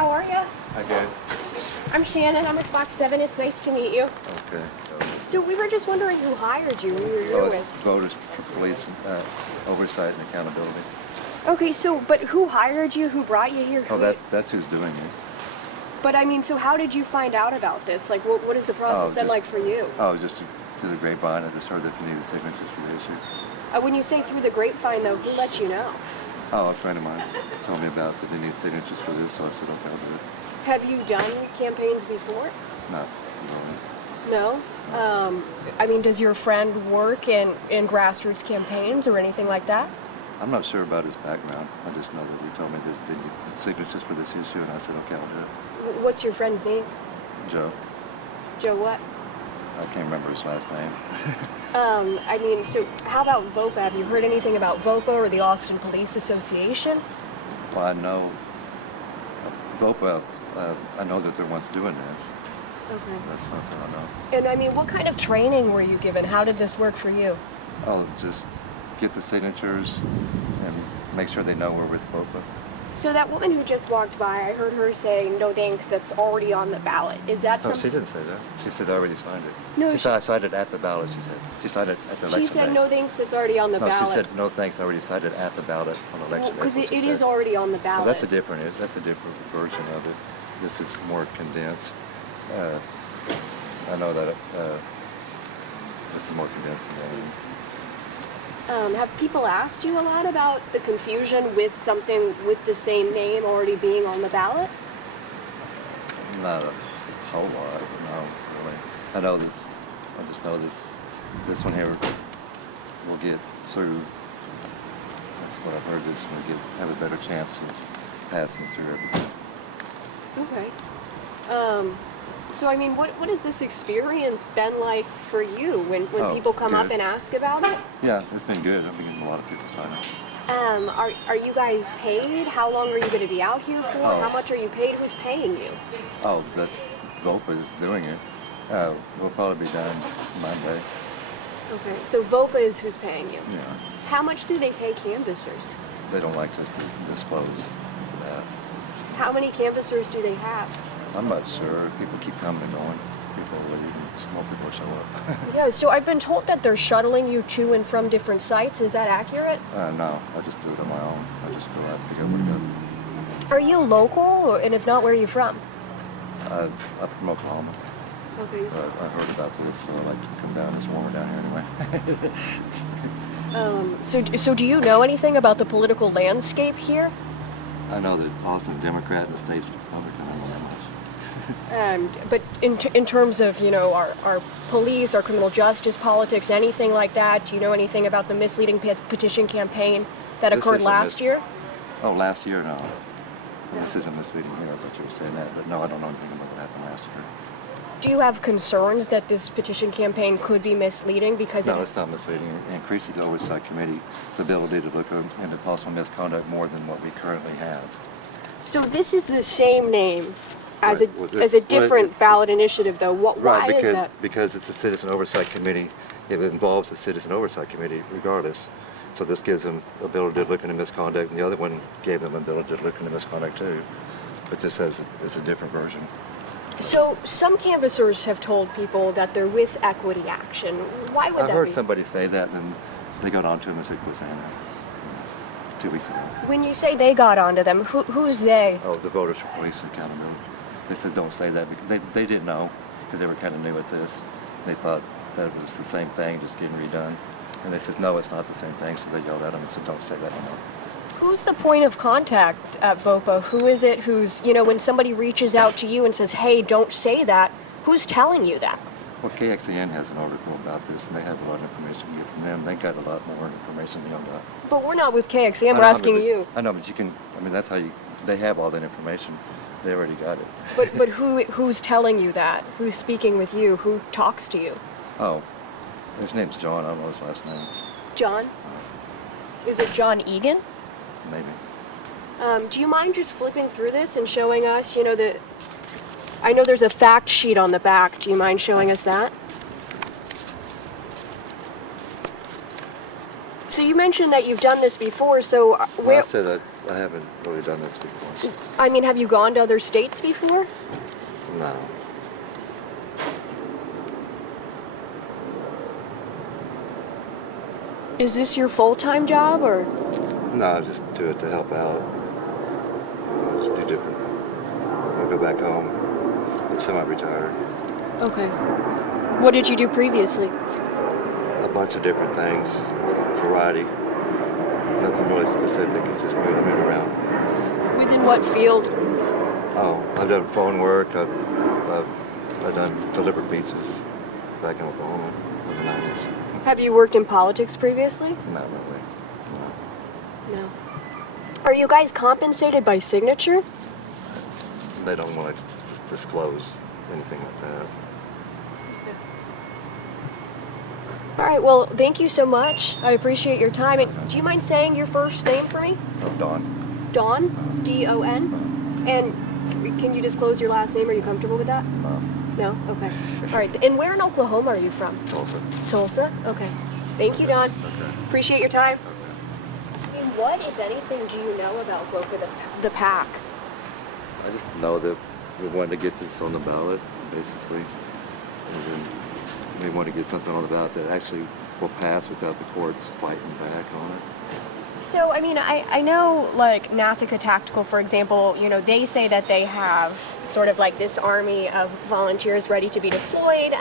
how are you? Hi, Gary. I'm Shannon. I'm at Fox 7. It's nice to meet you. Okay. So we were just wondering who hired you, who you were here It's with. Voters, Police, Oversight and Accountability. Okay, so, but who hired you? Who brought you here? Oh, that's who's doing it. But I mean, so how did you find out about this? Like, what has the process been like for you? Oh, just through the grapevine. I just heard that they needed signatures for the issue. When you say through the grapevine, though, who let you know? Oh, a friend of mine told me about that they need signatures for this, so I said, okay, I'll do it. Have you done campaigns before? No. No? I mean, does your friend work in grassroots campaigns or anything like that? I'm not sure about his background. I just know that he told me that they need signatures for this issue, and I said, okay, I'll do it. What's your friend's name? Joe. Joe what? I can't remember his last name. I mean, so how about VOPA? Have you heard anything about VOPA or the Austin Police Association? Well, I know VOPA, I know that they're ones doing this. Okay. That's all I know. And I mean, what kind of training were you given? How did this work for you? Oh, just get the signatures and make sure they know we're with VOPA. So that woman who just walked by, I heard her say, no thanks, that's already on the ballot. Is that No, something? she didn't say that. She said I already signed it. No, she said I signed it at the ballot, she said. She signed it at the election She said, day. no thanks, that's already on the No, ballot. she said, no thanks, I already signed it at the ballot on election day. Because That's what it she is said. already on the Well, ballot. that's a different version of it. This is more condensed. I know that this is more condensed than that. Have people asked you a lot about the confusion with something with the same name already being on the ballot? Not a whole lot, no, really. I know this, I just know this one here will get through. That's what I've heard, this one will have a better chance of passing through everything. Okay. So I mean, what has this experience been like for you when people come up good. and ask about it? Yeah, it's been good. I've been getting a lot of people sign up. Are you guys paid? How long are you going to be out here for? Oh. How much are you paid? Who's paying you? Oh, that's VOPA is doing it. We'll probably be done Monday. Okay, so VOPA is who's paying you. Yeah, How much do they pay canvassers? they don't like us to disclose that. How many canvassers do they have? I'm not sure. People keep coming and going. People leave, and more people show up. Yeah, so I've been told that they're shuttling you to and from different sites. Is that accurate? No, I just do it on my own. I just go out and figure out where to go. Are you local? And if not, where are you from? I'm from Oklahoma. Okay. I heard about this, so I like to come down. It's warmer down here anyway. So do you know anything about the political landscape here? I know that Austin's Democrat and the state's Republican. I don't know that much. But in terms of, you know, our police, our criminal justice, politics, anything like that, do you know anything about the misleading petition campaign that This occurred isn't last year? Oh, last year? No. This isn't misleading here. I thought you were saying that. But no, I don't know anything about what happened last year. Do you have concerns that this petition campaign could be misleading because No, it's not misleading. It increases the Oversight Committee's ability to look into possible misconduct more than what we currently have. So this is the same name as Right. Well, as a it's different ballot initiative, though. Why Right, is that? because it's a Citizen Oversight Committee. It involves the Citizen Oversight Committee regardless. So this gives them ability to look into misconduct, and the other one gave them ability to look into misconduct too. But this has it's a different version. So some canvassers have told people that they're with Equity Action. Why would I that heard be? somebody say that, and they got on to him and said, quit saying that 2 weeks ago. When you say they got onto them, who's they? Oh, the Voters for Police Accountability. They said don't say that because they didn't know, because they were kind of new at this. They thought that it was the same thing, just getting redone. And they said, no, it's not the same thing, so they yelled at them and said, don't say that anymore. Who's the point of contact at VOPA? Who is it who's, you know, when somebody reaches out to you and says, hey, don't say that, who's telling you that? Well, KXAN has an article about this, and they have a lot of information to get from them. They got a lot more information than y'all got. But we're not with KXAN, we're I know, asking but you. I know, but you can, I mean, that's how they have all that information. They already got it. But who's telling you that? Who's speaking with you? Who talks to you? Oh, his name's John. I don't know his last name. John? Is it John Egan? Maybe. Do you mind just flipping through this and showing us, you know, I know there's a fact sheet on the back. Do you mind showing us that? So you mentioned that you've done this before, so Well, I said I haven't really done this before. I mean, have you gone to other states before? No. Is this your full-time job, or? No, I just do it to help out. Just do different. I'll go back home. I'm semi-retired. Okay. What did you do previously? A bunch of different things. Variety. Nothing really specific. It's just I move around. Within what field? Oh, I've done phone work. I've done delivered pizzas back in Oklahoma in the 90s. Have you worked in politics previously? Not really. No. No. Are you guys compensated by signature? They don't want to disclose anything like that. All right, well, thank you so much. I appreciate your time. And do you mind saying your first name for me? Oh, Don. Don? D-O-N? And can you disclose your last name? Are you comfortable with that? No. No? Okay. All right. And where in Oklahoma are you from? Tulsa. Tulsa? Okay. Thank you, Don. Okay. Appreciate your time. Okay. I mean, what, if anything, do you know about VOPA the PAC? I just know that we wanted to get this on the ballot, basically. And then we want to get something on the ballot that actually will pass without the courts fighting back on it. So, I mean, I know, like, NASICA Tactical, for example, you know, they say that they have sort of like this army of volunteers ready to be deployed.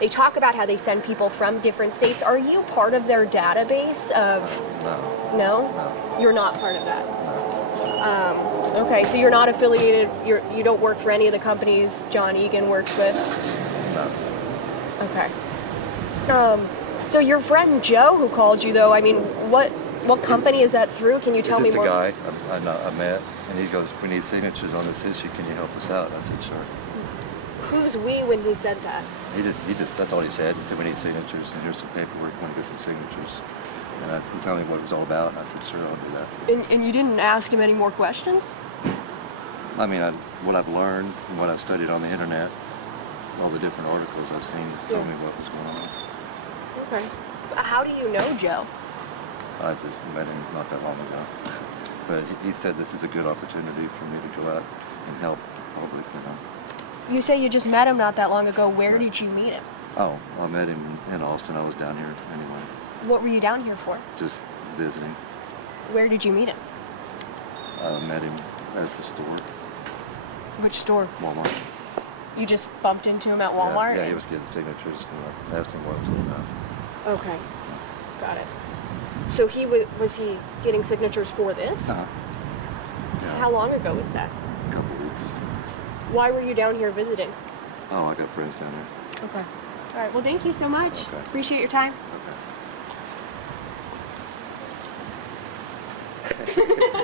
They talk about how they send people from different states. Are you part of their database of... No. No? No. You're not part of that? No. Okay, so you're not affiliated, you don't work for any of the companies John Egan works with? No. Okay. So your friend Joe who called you, though, I mean, what company is that through? Can you tell me It's just more? a guy I met, and he goes, "We need signatures on this issue. Can you help us out?" I said, "Sure." Who's we when he said that? He just, that's all he said. He said, "We need signatures, and here's some paperwork. Want to get some signatures?" And he told me what it was all about, and I said, "Sure, I'll do that." And you didn't ask him any more questions? I mean, what I've learned and what I've studied on the internet, all the different articles I've seen told me what was going on. Okay. How do you know Joe? I just met him not that long ago. But he said this is a good opportunity for me to go out and help the public, you know. You say you just met him not that long ago. Where Right. did you meet him? Oh, I met him in Austin. I was down here anyway, What were you down here for? just visiting. Where did you meet him? I met him at the store, Which store? Walmart. You just bumped into him at Walmart? Yeah, he was getting signatures, and I asked him what it was all about. Okay. Got it. So was he getting signatures for this? Uh-huh. Yeah, How long ago was that? a couple weeks. Why were you down here visiting? Oh, I got friends down there. Okay. All right. Well, thank you so much. Okay. Appreciate your time. Okay.